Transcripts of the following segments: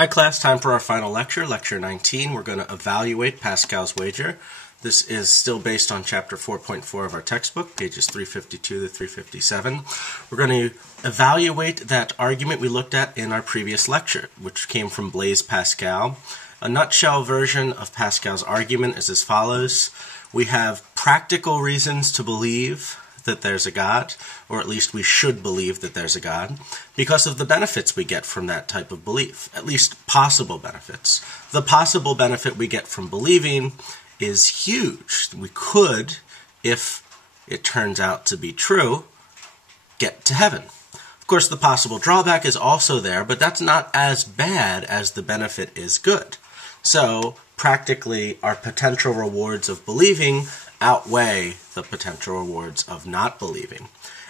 Hi class, time for our final lecture, lecture 19. We're going to evaluate Pascal's wager. This is still based on chapter 4.4 of our textbook, pages 352 to 357. We're going to evaluate that argument we looked at in our previous lecture, which came from Blaise Pascal. A nutshell version of Pascal's argument is as follows. We have practical reasons to believe that there's a God, or at least we should believe that there's a God, because of the benefits we get from that type of belief, at least possible benefits. The possible benefit we get from believing is huge. We could, if it turns out to be true, get to heaven. Of course, the possible drawback is also there, but that's not as bad as the benefit is good. So, practically, our potential rewards of believing outweigh the potential rewards of not believing.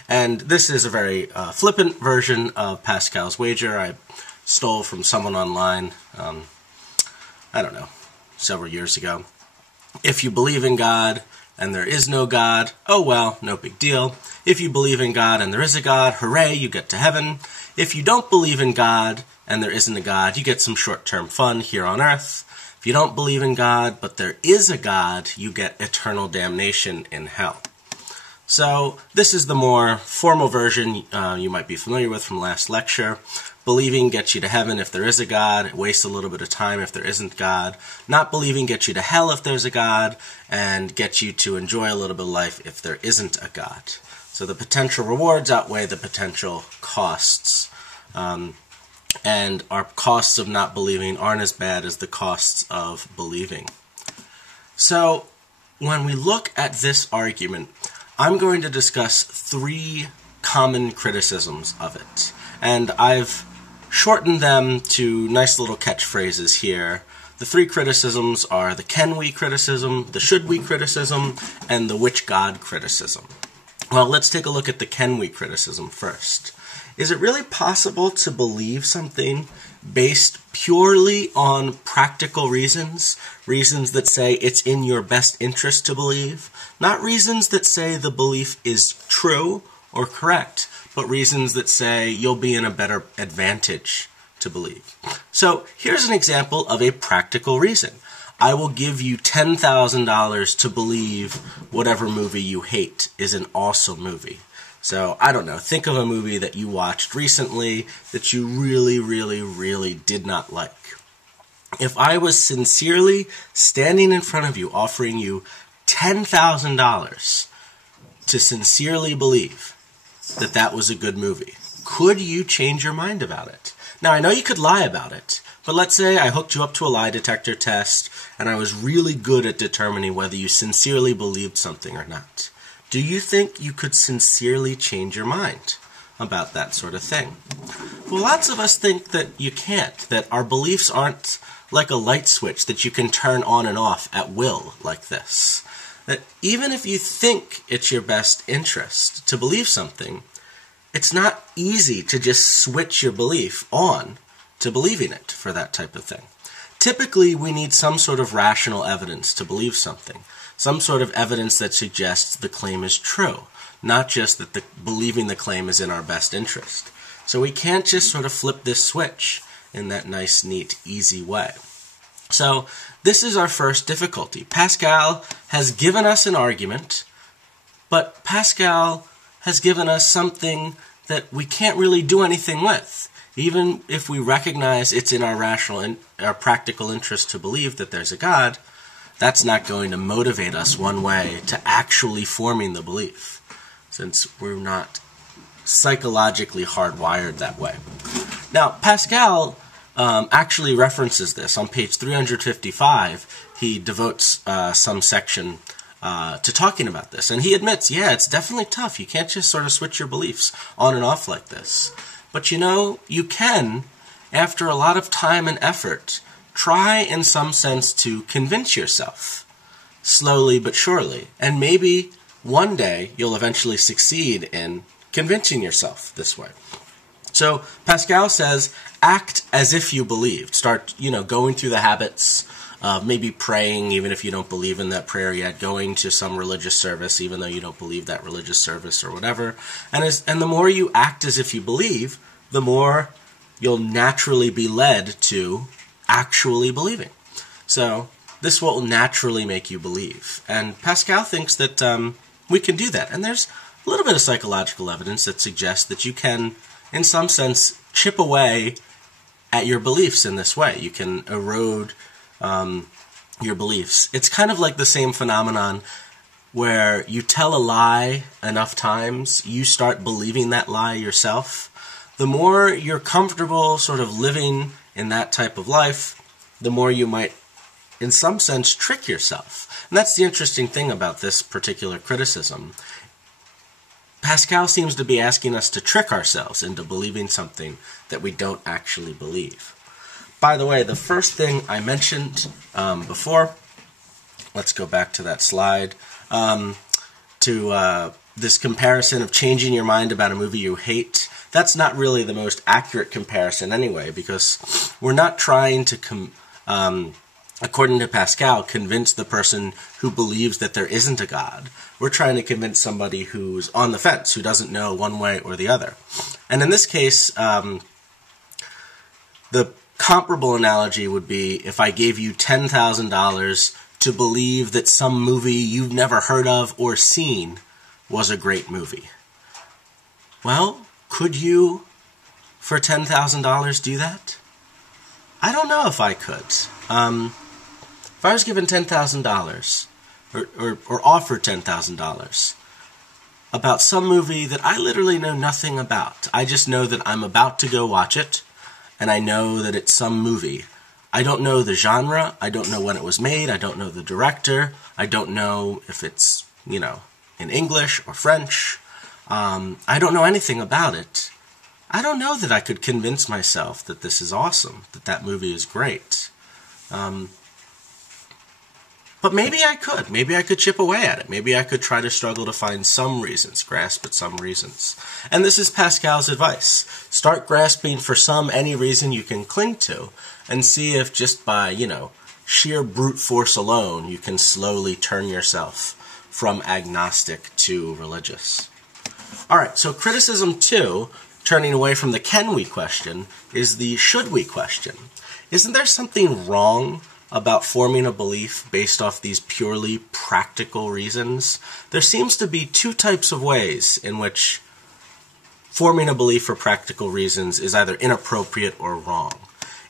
And this is a very flippant version of Pascal's wager. I stole from someone online, I don't know, several years ago. If you believe in God and there is no God, oh well, no big deal. If you believe in God and there is a God, hooray, you get to heaven. If you don't believe in God and there isn't a God, you get some short-term fun here on earth. If you don't believe in God, but there is a God, you get eternal damnation in hell. So this is the more formal version you might be familiar with from last lecture. Believing gets you to heaven if there is a God. It wastes a little bit of time if there isn't God. Not believing gets you to hell if there's a God, and gets you to enjoy a little bit of life if there isn't a God. So the potential rewards outweigh the potential costs. And our costs of not believing aren't as bad as the costs of believing. So, when we look at this argument, I'm going to discuss three common criticisms of it. And I've shortened them to nice little catchphrases here. The three criticisms are the can we criticism, the should we criticism, and the which God criticism. Well, let's take a look at the can we criticism first. Is it really possible to believe something based purely on practical reasons? Reasons that say it's in your best interest to believe? Not reasons that say the belief is true or correct, but reasons that say you'll be in a better advantage to believe. So here's an example of a practical reason. I will give you $10,000 to believe whatever movie you hate is an awesome movie. So, I don't know, think of a movie that you watched recently that you really did not like. If I was sincerely standing in front of you offering you $10,000 to sincerely believe that that was a good movie, could you change your mind about it? Now, I know you could lie about it, but let's say I hooked you up to a lie detector test and I was really good at determining whether you sincerely believed something or not. Do you think you could sincerely change your mind about that sort of thing? Well, lots of us think that you can't, that our beliefs aren't like a light switch that you can turn on and off at will like this. That even if you think it's your best interest to believe something, it's not easy to just switch your belief on to believing it for that type of thing. Typically, we need some sort of rational evidence to believe something. Some sort of evidence that suggests the claim is true, not just that believing the claim is in our best interest. So we can't just sort of flip this switch in that nice, neat, easy way. So this is our first difficulty. Pascal has given us an argument, but Pascal has given us something that we can't really do anything with. Even if we recognize it's in our rational and our practical interest to believe that there's a God, that's not going to motivate us one way to actually forming the belief, since we're not psychologically hardwired that way. Now, Pascal actually references this. On page 355, he devotes some section to talking about this. And he admits, yeah, it's definitely tough. You can't just sort of switch your beliefs on and off like this. But you know, you can, after a lot of time and effort, try in some sense to convince yourself, slowly but surely. And maybe one day you'll eventually succeed in convincing yourself this way. So Pascal says, act as if you believed. Start, going through the habits of maybe praying, even if you don't believe in that prayer yet, going to some religious service, even though you don't believe that religious service or whatever. And the more you act as if you believe, the more you'll naturally be led to actually believing. So this will naturally make you believe. And Pascal thinks that we can do that. And there's a little bit of psychological evidence that suggests that you can, in some sense, chip away at your beliefs in this way. You can erode your beliefs. It's kind of like the same phenomenon where you tell a lie enough times, you start believing that lie yourself. The more you're comfortable sort of living in that type of life, the more you might, in some sense, trick yourself. And that's the interesting thing about this particular criticism. Pascal seems to be asking us to trick ourselves into believing something that we don't actually believe. By the way, the first thing I mentioned before, let's go back to that slide, to this comparison of changing your mind about a movie you hate. That's not really the most accurate comparison anyway, because we're not trying to, according to Pascal, convince the person who believes that there isn't a God. We're trying to convince somebody who's on the fence, who doesn't know one way or the other. And in this case, the comparable analogy would be if I gave you $10,000 to believe that some movie you've never heard of or seen was a great movie. Well, could you, for $10,000, do that? I don't know if I could. If I was given $10,000, or offered $10,000 about some movie that I literally know nothing about, I just know that I'm about to go watch it, and I know that it's some movie. I don't know the genre, I don't know when it was made, I don't know the director, I don't know if it's, in English or French. I don't know anything about it. I don't know that I could convince myself that this is awesome, that that movie is great. But maybe I could. Maybe I could chip away at it. Maybe I could try to struggle to find some reasons, grasp at some reasons. And this is Pascal's advice. Start grasping for any reason you can cling to, and see if just by, sheer brute force alone, you can slowly turn yourself from agnostic to religious. Alright, so criticism 2, turning away from the can we question, is the should we question. Isn't there something wrong about forming a belief based off these purely practical reasons? There seems to be two types of ways in which forming a belief for practical reasons is either inappropriate or wrong.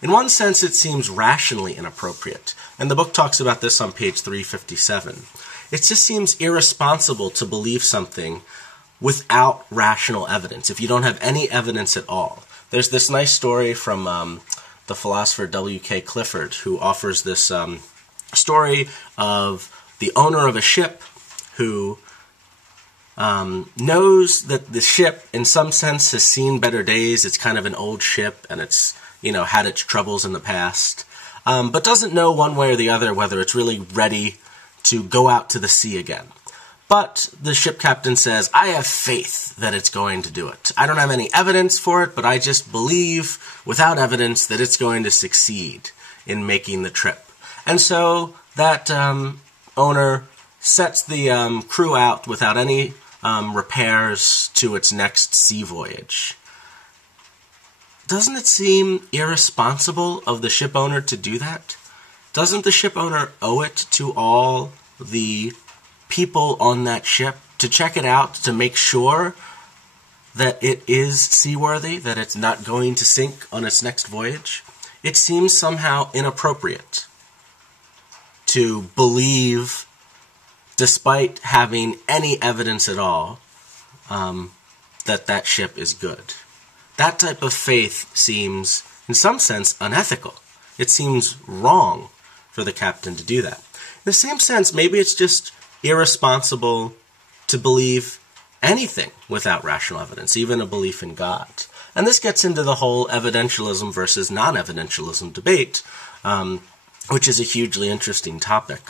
In one sense, it seems rationally inappropriate, and the book talks about this on page 357. It just seems irresponsible to believe something without rational evidence, if you don't have any evidence at all. There's this nice story from the philosopher W.K. Clifford, who offers this story of the owner of a ship who knows that the ship, in some sense, has seen better days. It's kind of an old ship, and it's, had its troubles in the past, but doesn't know one way or the other whether it's really ready to go out to the sea again. But the ship captain says, I have faith that it's going to do it. I don't have any evidence for it, but I just believe, without evidence, that it's going to succeed in making the trip. And so that owner sets the crew out without any repairs to its next sea voyage. Doesn't it seem irresponsible of the ship owner to do that? Doesn't the ship owner owe it to all the people on that ship to check it out, to make sure that it is seaworthy, that it's not going to sink on its next voyage? It seems somehow inappropriate to believe, despite having any evidence at all, that that ship is good. That type of faith seems, in some sense, unethical. It seems wrong for the captain to do that. In the same sense, maybe it's just irresponsible to believe anything without rational evidence, even a belief in God. And this gets into the whole evidentialism versus non-evidentialism debate, which is a hugely interesting topic.